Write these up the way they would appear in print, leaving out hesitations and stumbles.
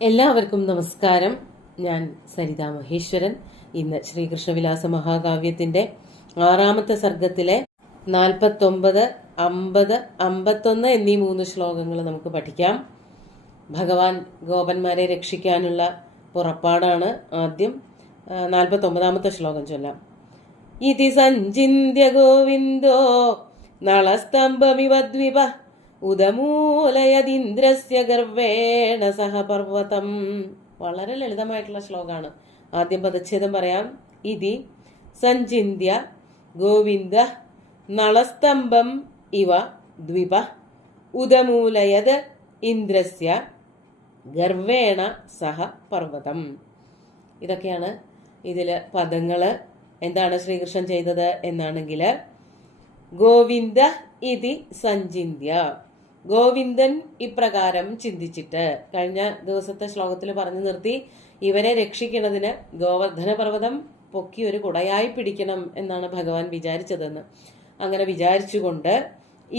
എല്ലാവർക്കും നമസ്കാരം. ഞാൻ സരിത മഹേശ്വരൻ. ഇന്ന് ശ്രീകൃഷ്ണവിലാസ മഹാകാവ്യത്തിന്റെ 6ാമത്തെ സർഗത്തിലെ 49, 50, 51 എന്നീ 3 ശ്ലോകങ്ങൾ നമുക്ക് പഠിക്കാം. ഭഗവാൻ ഗോപന്മാരെ രക്ഷിക്കാനുള്ള പുറപ്പാടാണ്. ആദ്യം 49ാമത്തെ ശ്ലോകം ചൊല്ലാം. ഇതി സഞ്ചിന്യ ഗോവിന്ദോ നളസ്തംഭമിവ ദ്വിപ ഉദമൂലയതിന്ദ്രസ്യ ഗർവേണ സഹ പർവ്വതം. വളരെ ലളിതമായിട്ടുള്ള ശ്ലോകമാണ്. ആദ്യം പദച്ഛേദം പറയാം. ഇതി സഞ്ചിന്യ ഗോവിന്ദ നളസ്തംഭം ഇവ ദ്വിപ ഉദമൂലയത് ഇന്ദ്രസ്യ ഗർവേണ സഹ പർവ്വതം. ഇതൊക്കെയാണ് ഇതില് പദങ്ങള്. എന്താണ് ശ്രീകൃഷ്ണൻ ചെയ്തത് എന്നാണെങ്കിൽ, ഗോവിന്ദ ഇതി സഞ്ചിന്യ, ഗോവിന്ദൻ ഇപ്രകാരം ചിന്തിച്ചിട്ട്. കഴിഞ്ഞ ദിവസത്തെ ശ്ലോകത്തിൽ പറഞ്ഞു നിർത്തി, ഇവരെ രക്ഷിക്കണതിന് ഗോവർദ്ധന പർവ്വതം പൊക്കി ഒരു കുടയായി പിടിക്കണം എന്നാണ് ഭഗവാൻ വിചാരിച്ചതെന്ന്. അങ്ങനെ വിചാരിച്ചുകൊണ്ട്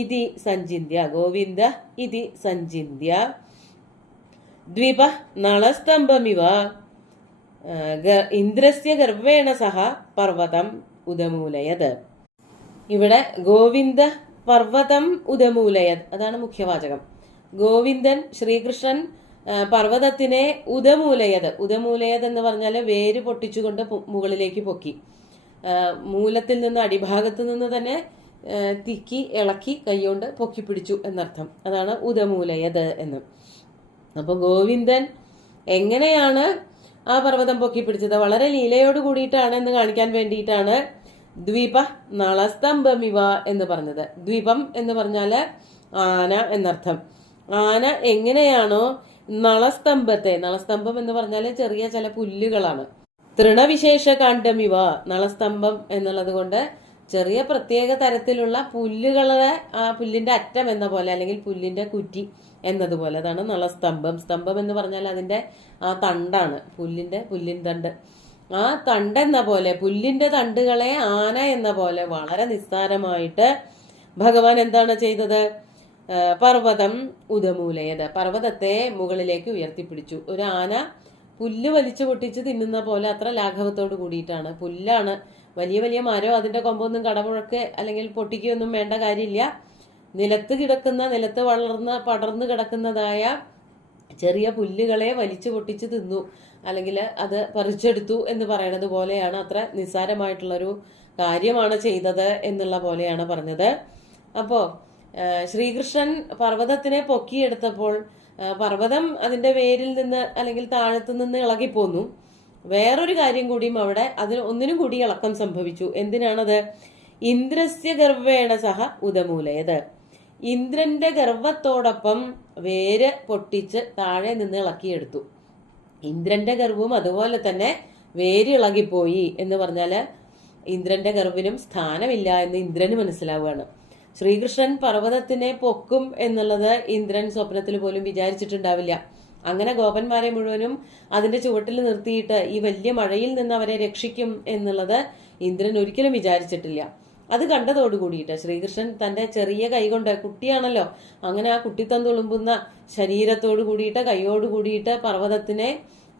ഇതി സഞ്ചിന്യ, ഗോവിന്ദ ഇതി സഞ്ചിന്യ ദ്വിപ നളസ്തംഭമിവ ഇന്ദ്രസ്യ ഗർവേണ സഹ പർവ്വതം ഉദമൂലയത്. ഇവിടെ ഗോവിന്ദ പർവ്വതം ഉദമൂലയത്, അതാണ് മുഖ്യവാചകം. ഗോവിന്ദൻ ശ്രീകൃഷ്ണൻ പർവ്വതത്തിനെ ഉദമൂലയത്, ഉദമൂലയത് എന്ന് പറഞ്ഞാൽ വേര് പൊട്ടിച്ചുകൊണ്ട് മുകളിലേക്ക് പൊക്കി. മൂലത്തിൽ നിന്ന്, അടിഭാഗത്ത് നിന്ന് തന്നെ തിക്കി ഇളക്കി കൈകൊണ്ട് പൊക്കി പിടിച്ചു എന്നർത്ഥം. അതാണ് ഉദമൂലയത് എന്ന്. അപ്പൊ ഗോവിന്ദൻ എങ്ങനെയാണ് ആ പർവ്വതം പൊക്കി പിടിച്ചത്? വളരെ ലീലയോട് കൂടിയിട്ടാണ് എന്ന് കാണിക്കാൻ വേണ്ടിയിട്ടാണ് ദ്വീപ നളസ്തംഭമിവ എന്ന് പറഞ്ഞത്. ദ്വീപം എന്ന് പറഞ്ഞാല് ആന എന്നർത്ഥം. ആന എങ്ങനെയാണോ നളസ്തംഭത്തെ, നളസ്തംഭം എന്ന് പറഞ്ഞാല് ചെറിയ ചില പുല്ലുകളാണ്. തൃണവിശേഷ കാണ്ഡമിവ, നളസ്തംഭം എന്നുള്ളത് കൊണ്ട് ചെറിയ പ്രത്യേക തരത്തിലുള്ള പുല്ലുകളെ, ആ പുല്ലിന്റെ അറ്റം എന്ന പോലെ, അല്ലെങ്കിൽ പുല്ലിന്റെ കുറ്റി എന്നതുപോലെ, അതാണ് നളസ്തംഭം. സ്തംഭം എന്ന് പറഞ്ഞാൽ അതിന്റെ ആ തണ്ടാണ്, പുല്ലിൻ തണ്ട്. ആ തണ്ടെന്ന പോലെ, പുല്ലിന്റെ തണ്ടുകളെ ആന എന്ന പോലെ വളരെ നിസ്സാരമായിട്ട് ഭഗവാൻ എന്താണ് ചെയ്തത്? പർവ്വതം ഉദമൂലയത്, പർവ്വതത്തെ മുകളിലേക്ക് ഉയർത്തിപ്പിടിച്ചു. ഒരു ആന പുല്ല് വലിച്ചു പൊട്ടിച്ച് തിന്നുന്ന പോലെ അത്ര ലാഘവത്തോട് കൂടിയിട്ടാണ്. പുല്ലാണ്, വലിയ വലിയ മരോ അതിന്റെ കൊമ്പൊന്നും കടമുഴക്ക് അല്ലെങ്കിൽ പൊട്ടിക്കുകയൊന്നും വേണ്ട കാര്യമില്ല. നിലത്ത് പടർന്ന് കിടക്കുന്നതായ ചെറിയ പുല്ലുകളെ വലിച്ചു പൊട്ടിച്ച് തിന്നു, അല്ലെങ്കിൽ അത് പറിച്ചെടുത്തു എന്ന് പറയണത് പോലെയാണ്. അത്ര നിസ്സാരമായിട്ടുള്ളൊരു കാര്യമാണ് ചെയ്തത് എന്നുള്ള പോലെയാണ് പറഞ്ഞത്. അപ്പോ ശ്രീകൃഷ്ണൻ പർവ്വതത്തിനെ പൊക്കിയെടുത്തപ്പോൾ പർവ്വതം അതിന്റെ വേരിൽ നിന്ന് അല്ലെങ്കിൽ താഴത്തു നിന്ന് ഇളകിപ്പോന്നു. വേറൊരു കാര്യം കൂടിയും അവിടെ അതിന് ഒന്നിനും കൂടി ഇളക്കം സംഭവിച്ചു. എന്തിനാണത്? ഇന്ദ്രസ്യ ഗർവേണ സഹ ഉദമൂലയത്, ഇന്ദ്രന്റെ ഗർവത്തോടൊപ്പം വേര് പൊട്ടിച്ച് താഴെ നിന്ന് ഇളക്കിയെടുത്തു. ഇന്ദ്രന്റെ ഗർവവും അതുപോലെ തന്നെ വേര് ഇളകിപ്പോയി എന്ന് പറഞ്ഞാല് ഇന്ദ്രന്റെ ഗർവിനും സ്ഥാനമില്ല എന്ന് ഇന്ദ്രന് മനസ്സിലാവുകയാണ്. ശ്രീകൃഷ്ണൻ പർവ്വതത്തിനെ പൊക്കും എന്നുള്ളത് ഇന്ദ്രൻ സ്വപ്നത്തിൽ പോലും വിചാരിച്ചിട്ടുണ്ടാവില്ല. അങ്ങനെ ഗോപന്മാരെ മുഴുവനും അതിന്റെ ചുവട്ടിൽ നിർത്തിയിട്ട് ഈ വലിയ മഴയിൽ നിന്ന് അവരെ രക്ഷിക്കും എന്നുള്ളത് ഇന്ദ്രൻ ഒരിക്കലും വിചാരിച്ചിട്ടില്ല. അത് കണ്ടതോടുകൂടിയിട്ട് ശ്രീകൃഷ്ണൻ തന്റെ ചെറിയ കൈകൊണ്ട്, കുട്ടിയാണല്ലോ, അങ്ങനെ ആ കുട്ടിത്തന്തുളുമ്പുന്ന ശരീരത്തോടു കൂടിയിട്ട്, കൈയോട് കൂടിയിട്ട് പർവ്വതത്തിനെ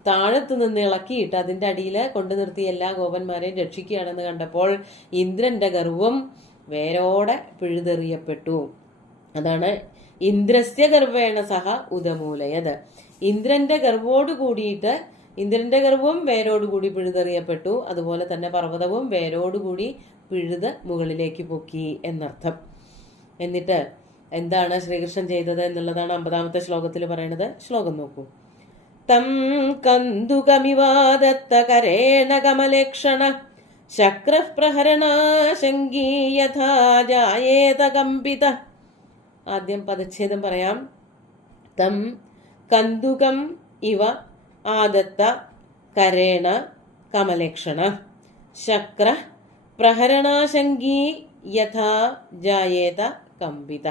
താഴത്തു നിന്ന് ഇളക്കിയിട്ട് അതിന്റെ അടിയിൽ കൊണ്ടു നിർത്തി എല്ലാ ഗോപന്മാരെയും രക്ഷിക്കുകയാണെന്ന് കണ്ടപ്പോൾ ഇന്ദ്രന്റെ ഗർവം വേരോടെ പിഴുതെറിയപ്പെട്ടു. അതാണ് ഇന്ദ്രസ്യ ഗർവേണ സഹ ഉദമൂലയത്. ഇന്ദ്രന്റെ ഗർവോട് കൂടിയിട്ട്, ഇന്ദ്രന്റെ ഗർവവും വേരോടുകൂടി പിഴുതെറിയപ്പെട്ടു. അതുപോലെ തന്നെ പർവ്വതവും വേരോടുകൂടി പിഴുത് മുകളിലേക്ക് പൊക്കി എന്നർത്ഥം. എന്നിട്ട് എന്താണ് ശ്രീകൃഷ്ണൻ ചെയ്തത് എന്നുള്ളതാണ് 50ാമത്തെ ശ്ലോകത്തിൽ പറയുന്നത്. ശ്ലോകം നോക്കൂ. തം കന്ദുകമിവാദത്ത കരേണ കമലേക്ഷണ ശക്രഃ പ്രഹരണാശങ്കീ യഥാ ജായേത കമ്പിത. ആദ്യം പദച്ഛേദം പറയാം. തം കന്ദുകം ഇവ ആദത്ത കരേണ കമലേക്ഷണ ശക്ര പ്രഹരണാശങ്കീ യഥാ ജായേത കമ്പിത.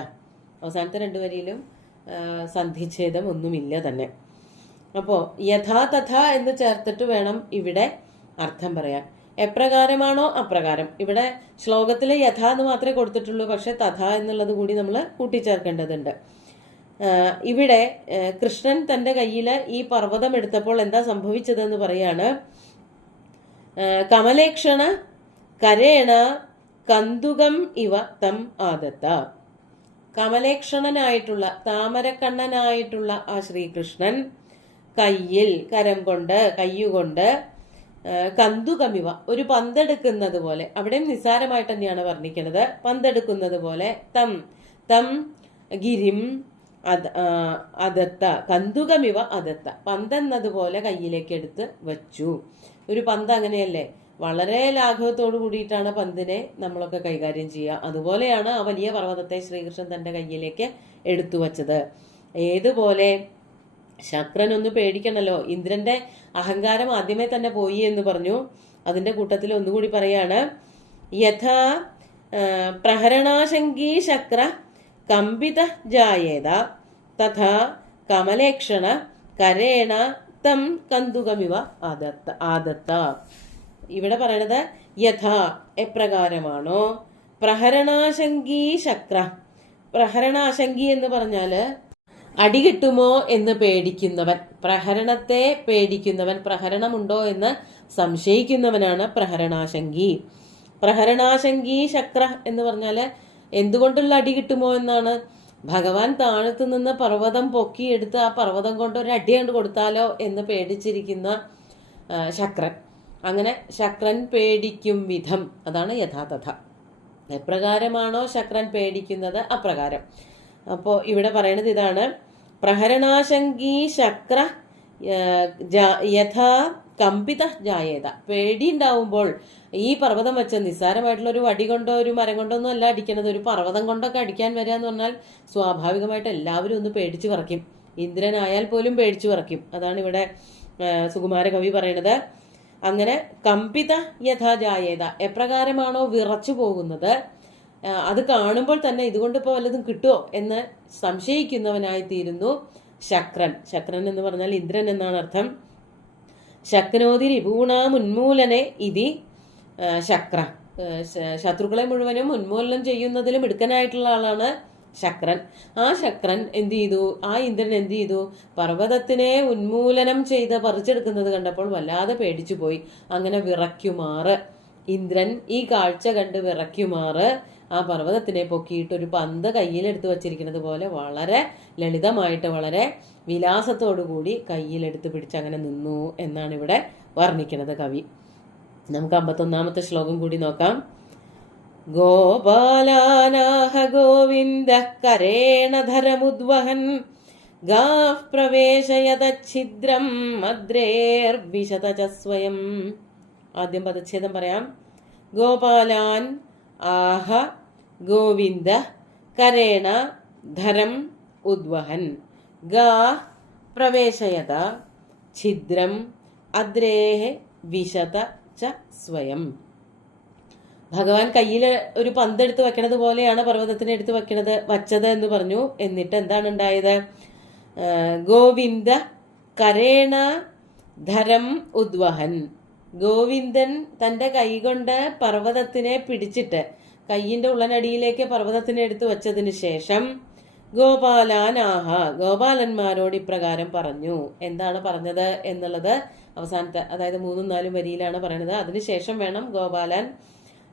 അവസാനത്തെ 2 വരിയിലും സന്ധിച്ഛേദം ഒന്നുമില്ല തന്നെ. അപ്പോ യഥാ തഥ എന്ന് ചേർത്തിട്ട് വേണം ഇവിടെ അർത്ഥം പറയാൻ. എപ്രകാരമാണോ അപ്രകാരം. ഇവിടെ ശ്ലോകത്തിൽ യഥ എന്ന് മാത്രമേ കൊടുത്തിട്ടുള്ളൂ, പക്ഷെ തഥ എന്നുള്ളത് കൂടി നമ്മൾ കൂട്ടിച്ചേർക്കേണ്ടതുണ്ട്. ഇവിടെ കൃഷ്ണൻ തൻ്റെ കയ്യിൽ ഈ പർവ്വതം എടുത്തപ്പോൾ എന്താ സംഭവിച്ചതെന്ന് പറയാണ്. കമലേക്ഷണ കരേണ കന്തുകം ഇവ തം ആദത്ത. കമലേക്ഷണനായിട്ടുള്ള താമരക്കണ്ണനായിട്ടുള്ള ആ ശ്രീകൃഷ്ണൻ കയ്യിൽ കരം കൊണ്ട് കയ്യുകൊണ്ട് കന്തുകമിവ ഒരു പന്തെടുക്കുന്നത് പോലെ, അവിടെയും നിസ്സാരമായിട്ട് തന്നെയാണ് വർണ്ണിക്കുന്നത്, പന്തെടുക്കുന്നത് പോലെ തം തം ഗിരിം അതത്ത കന്തുകമിവ അതത്ത പന്തെന്നതുപോലെ കയ്യിലേക്ക് എടുത്ത് വച്ചു. ഒരു പന്ത് അങ്ങനെയല്ലേ, വളരെ ലാഘവത്തോടു കൂടിയിട്ടാണ് പന്തിനെ നമ്മളൊക്കെ കൈകാര്യം ചെയ്യുക. അതുപോലെയാണ് ആ വലിയ പർവ്വതത്തെ ശ്രീകൃഷ്ണൻ തന്റെ കയ്യിലേക്ക് എടുത്തു വച്ചത്. ഏതുപോലെ ശക്രൻ ഒന്ന് പേടിക്കണല്ലോ, ഇന്ദ്രന്റെ അഹങ്കാരം ആദ്യമേ തന്നെ പോയി എന്ന് പറഞ്ഞു. അതിന്റെ കൂട്ടത്തിൽ ഒന്നുകൂടി പറയാണ്, യഥാ പ്രഹരണാശങ്കീ ശക്ര കമ്പിത ജായേത തഥാ കമലേക്ഷണ കരേണ തം കന്തുകമിവ ആദത്ത. ഇവിടെ പറയണത് യഥാ എപ്രകാരമാണോ പ്രഹരണാശങ്കീ ശക്ര. പ്രഹരണാശങ്കി എന്ന് പറഞ്ഞാല് അടി കിട്ടുമോ എന്ന് പേടിക്കുന്നവൻ, പ്രഹരണത്തെ പേടിക്കുന്നവൻ, പ്രഹരണമുണ്ടോ എന്ന് സംശയിക്കുന്നവനാണ് പ്രഹരണാശങ്കി. പ്രഹരണാശങ്കി ശക്ര എന്ന് പറഞ്ഞാല് എന്തുകൊണ്ടുള്ള അടി കിട്ടുമോ എന്നാണ്. ഭഗവാൻ താഴത്തു നിന്ന് പർവ്വതം പൊക്കിയെടുത്ത് ആ പർവ്വതം കൊണ്ട് ഒരു അടി കണ്ട് കൊടുത്താലോ എന്ന് പേടിച്ചിരിക്കുന്ന ശക്രൻ. അങ്ങനെ ശക്രൻ പേടിക്കും വിധം, അതാണ് യഥാതഥ. എപ്രകാരമാണോ ശക്രൻ പേടിക്കുന്നത് അപ്രകാരം. അപ്പോൾ ഇവിടെ പറയണത് ഇതാണ്, പ്രഹരണാശങ്കീ ശക്ര യഥാ കമ്പിത ജായേത. പേടി ഉണ്ടാവുമ്പോൾ ഈ പർവ്വതം വെച്ച നിസ്സാരമായിട്ടുള്ള ഒരു വടി കൊണ്ടോ ഒരു മരം കൊണ്ടോ ഒന്നും അല്ല അടിക്കണത്, ഒരു പർവ്വതം കൊണ്ടൊക്കെ അടിക്കാൻ വരിക എന്ന് പറഞ്ഞാൽ സ്വാഭാവികമായിട്ട് എല്ലാവരും ഒന്ന് പേടിച്ചു പറയ്ക്കും. ഇന്ദ്രനായാൽ പോലും പേടിച്ചു പറയ്ക്കും. അതാണ് ഇവിടെ സുകുമാര കവി പറയണത്. അങ്ങനെ കമ്പിത യഥാ ജായേത, എപ്രകാരമാണോ വിറച്ചു പോകുന്നത് അത് കാണുമ്പോൾ തന്നെ ഇതുകൊണ്ട് ഇപ്പോൾ വല്ലതും കിട്ടുമോ എന്ന് സംശയിക്കുന്നവനായി തീരുന്നു ശക്രൻ. ശക്രൻ എന്ന് പറഞ്ഞാൽ ഇന്ദ്രൻ എന്നാണ് അർത്ഥം. ശക്നോതി രിപൂണാം ഉന്മൂലനെ ഇതി ശക്ര. ശത്രുക്കളെ മുഴുവനും ഉന്മൂലനം ചെയ്യുന്നതിലും മിടുക്കനായിട്ടുള്ള ആളാണ് ശക്രൻ. ആ ശക്രൻ എന്ത് ചെയ്തു, ആ ഇന്ദ്രൻ എന്ത് ചെയ്തു, പർവ്വതത്തിനെ ഉന്മൂലനം ചെയ്ത് പറിച്ചെടുക്കുന്നത് കണ്ടപ്പോൾ വല്ലാതെ പേടിച്ചു പോയി. അങ്ങനെ വിറയ്ക്കുമാറ് ഇന്ദ്രൻ ഈ കാഴ്ച കണ്ട് വിറയ്ക്കുമാറ് ആ പർവ്വതത്തിനെ പൊക്കിയിട്ട് ഒരു പന്ത് കയ്യിലെടുത്ത് വച്ചിരിക്കുന്നത് പോലെ വളരെ ലളിതമായിട്ട് വളരെ വിലാസത്തോടുകൂടി കയ്യിലെടുത്ത് പിടിച്ച് അങ്ങനെ നിന്നു എന്നാണ് ഇവിടെ വർണ്ണിക്കുന്നത് കവി. നമുക്ക് 51-ാമത്തെ ശ്ലോകം കൂടി നോക്കാം. ഗോപാലാനാഹ ഗോവിന്ദ കരേണധരമുദ്വഹൻ ഗാഃ പ്രവേശയതച്ഛിദ്രം മദ്രേർവിശത ച സ്വയം. ആദ്യം പദച്ഛേദം പറയാം. ഗോപാലാൻ ആഹ ഗോവിന്ദ കരേണ ധരം ഉദ്വഹൻ ഗാഃ പ്രവേശയത ഛിദ്രം അദ്രേഹ വിശത ച സ്വയം. ഭഗവാൻ കയ്യിൽ ഒരു പന്തെടുത്ത് വെക്കണത് പോലെയാണ് പർവ്വതത്തിനെ എടുത്ത് വച്ചത് എന്ന് പറഞ്ഞു. എന്നിട്ട് എന്താണ് ഉണ്ടായത്? ഗോവിന്ദ കരേണ ധരം ഉദ്വഹൻ. ഗോവിന്ദൻ തന്റെ കൈകൊണ്ട് പർവ്വതത്തിനെ പിടിച്ചിട്ട് കയ്യിന്റെ ഉള്ളനടിയിലേക്ക് പർവ്വതത്തിനെ എടുത്തു വച്ചതിന് ശേഷം ഗോപാലാനാഹ ഗോപാലന്മാരോട് ഇപ്രകാരം പറഞ്ഞു. എന്താണ് പറഞ്ഞത് എന്നുള്ളത് അവസാനത്തെ, അതായത് 3-4 വരിയിലാണ് പറയുന്നത്. അതിനുശേഷം വേണം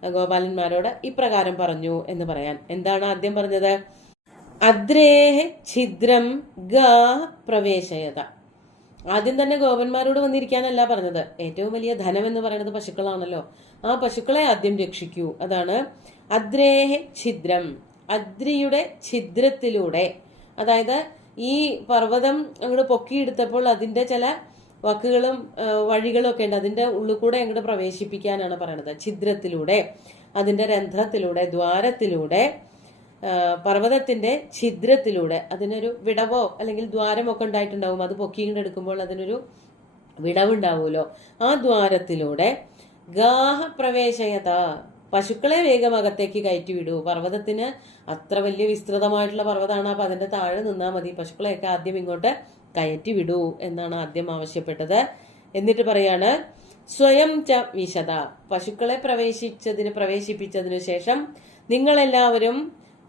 ഗോപാലന്മാരോട് ഇപ്രകാരം പറഞ്ഞു എന്ന് പറയാൻ. എന്താണ് ആദ്യം പറഞ്ഞത്? അദ്രേഹ ഛിദ്രം ഗാ പ്രവേശയത. ആദ്യം തന്നെ ഗോപന്മാരോട് വന്നിരിക്കാനല്ല പറഞ്ഞത്. ഏറ്റവും വലിയ ധനം എന്ന് പറയുന്നത് പശുക്കളാണല്ലോ. ആ പശുക്കളെ ആദ്യം രക്ഷിക്കൂ. അതാണ് അദ്രേഹ ഛിദ്രം. അദ്രിയുടെ ഛിദ്രത്തിലൂടെ, അതായത് ഈ പർവ്വതം അങ്ങോട്ട് പൊക്കിയെടുത്തപ്പോൾ അതിന്റെ ചില വക്കുകളും വഴികളും ഒക്കെ ഉണ്ട്. അതിന്റെ ഉള്ളിൽ കൂടെ അങ്ങോട്ട് പ്രവേശിപ്പിക്കാനാണ് പറയണത്. ഛിദ്രത്തിലൂടെ, അതിന്റെ രന്ധ്രത്തിലൂടെ, ദ്വാരത്തിലൂടെ, പർവ്വതത്തിന്റെ ഛിദ്രത്തിലൂടെ. അതിനൊരു വിടവോ അല്ലെങ്കിൽ ദ്വാരമൊക്കെ ഉണ്ടായിട്ടുണ്ടാവും. അത് പൊക്കിയെടുക്കുമ്പോൾ അതിനൊരു വിടവുണ്ടാവുമല്ലോ. ആ ദ്വാരത്തിലൂടെ ഗാഹ പ്രവേശയത, പശുക്കളെ വേഗം അകത്തേക്ക് കയറ്റി വിടൂ. പർവ്വതത്തിന് അത്ര വലിയ വിസ്തൃതമായിട്ടുള്ള പർവ്വതമാണ്. അപ്പൊ അതിന്റെ താഴെ നിന്നാൽ മതി. പശുക്കളെയൊക്കെ ആദ്യം ഇങ്ങോട്ട് കയറ്റി വിടൂ എന്നാണ് ആദ്യം ആവശ്യപ്പെട്ടത്. എന്നിട്ട് പറയാണ് സ്വയം ച വിശദ. പശുക്കളെ പ്രവേശിപ്പിച്ചതിനു ശേഷം നിങ്ങളെല്ലാവരും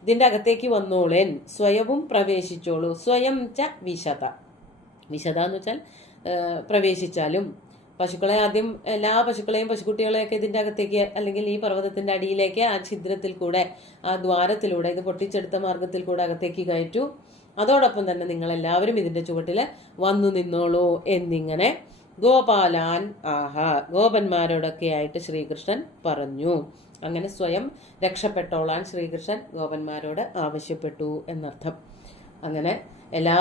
ഇതിന്റെ അകത്തേക്ക് വന്നോളേൻ, സ്വയവും പ്രവേശിച്ചോളൂ. സ്വയം ച വിശത. വിശത എന്ന് വെച്ചാൽ പ്രവേശിച്ചാലും. പശുക്കളെ ആദ്യം എല്ലാ പശുക്കളെയും പശുക്കുട്ടികളെയൊക്കെ ഇതിന്റെ അകത്തേക്ക്, അല്ലെങ്കിൽ ഈ പർവ്വതത്തിന്റെ അടിയിലേക്ക് ആ ഛിദ്രത്തിൽ കൂടെ, ആ ദ്വാരത്തിലൂടെ, ഇത് പൊട്ടിച്ചെടുത്ത മാർഗത്തിൽ കൂടെ അകത്തേക്ക് കയറ്റു. അതോടൊപ്പം തന്നെ നിങ്ങൾ എല്ലാവരും ഇതിന്റെ ചുവട്ടില് വന്നു നിന്നോളൂ എന്നിങ്ങനെ ഗോപാലാൻ ആഹാ, ഗോപന്മാരോടൊക്കെ ആയിട്ട് ശ്രീകൃഷ്ണൻ പറഞ്ഞു. അങ്ങനെ സ്വയം രക്ഷപ്പെട്ടോളാൻ ശ്രീകൃഷ്ണൻ ഗോപന്മാരോട് ആവശ്യപ്പെട്ടു എന്നർത്ഥം. അങ്ങനെ എല്ലാ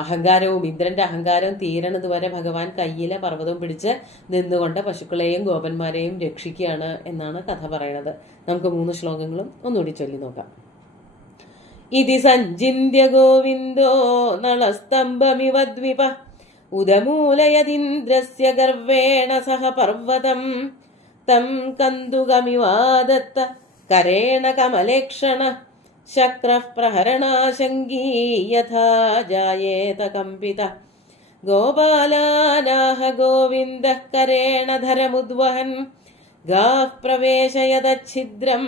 അഹങ്കാരവും, ഇന്ദ്രന്റെ അഹങ്കാരം തീരണത് വരെ ഭഗവാൻ കയ്യിലെ പർവ്വതവും പിടിച്ച് നിന്നുകൊണ്ട് പശുക്കളെയും ഗോപന്മാരെയും രക്ഷിക്കുകയാണ് എന്നാണ് കഥ പറയുന്നത്. നമുക്ക് 3 ശ്ലോകങ്ങളും ഒന്നുകൂടി ചൊല്ലി നോക്കാം. ഇതി സഞ്ചിന്യ ഗോവിന്ദോ നളസ്തംഭമിവ ദ്വിപ ഉദമൂലയതിന്ദ്രസ്യ ഗർവേണ സഹ പർവ്വതം തം കന്ദുകമിവാദത്ത കരേണ കമലേക്ഷണ ശക്രഃ പ്രഹരണാശങ്കീ യഥാ ജായേത കമ്പിത ഗോപാലാനാഹ ഗോവിന്ദഃ കരേണ ധരമുദ്വഹൻ ഗാഃ പ്രവേശയതച്ഛിദ്രം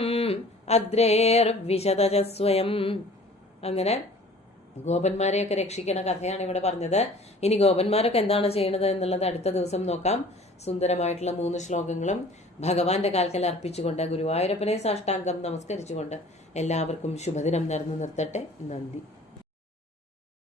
അദ്രേർവിശദ സ്വയം. അങ്ങനെ ഗോപന്മാരെയൊക്കെ രക്ഷിക്കുന്ന കഥയാണ് ഇവിടെ പറഞ്ഞത്. ഇനി ഗോപന്മാരൊക്കെ എന്താണ് ചെയ്യുന്നത് എന്നുള്ളത് അടുത്ത ദിവസം നോക്കാം. സുന്ദരമായിട്ടുള്ള 3 ശ്ലോകങ്ങളും ഭഗവാന്റെ കാൽക്കൽ അർപ്പിച്ചുകൊണ്ട്, ഗുരുവായൂരപ്പനെ സാഷ്ടാംഗം നമസ്കരിച്ചുകൊണ്ട് എല്ലാവർക്കും ശുഭദിനം നേർന്നു നിർത്തട്ടെ. നന്ദി.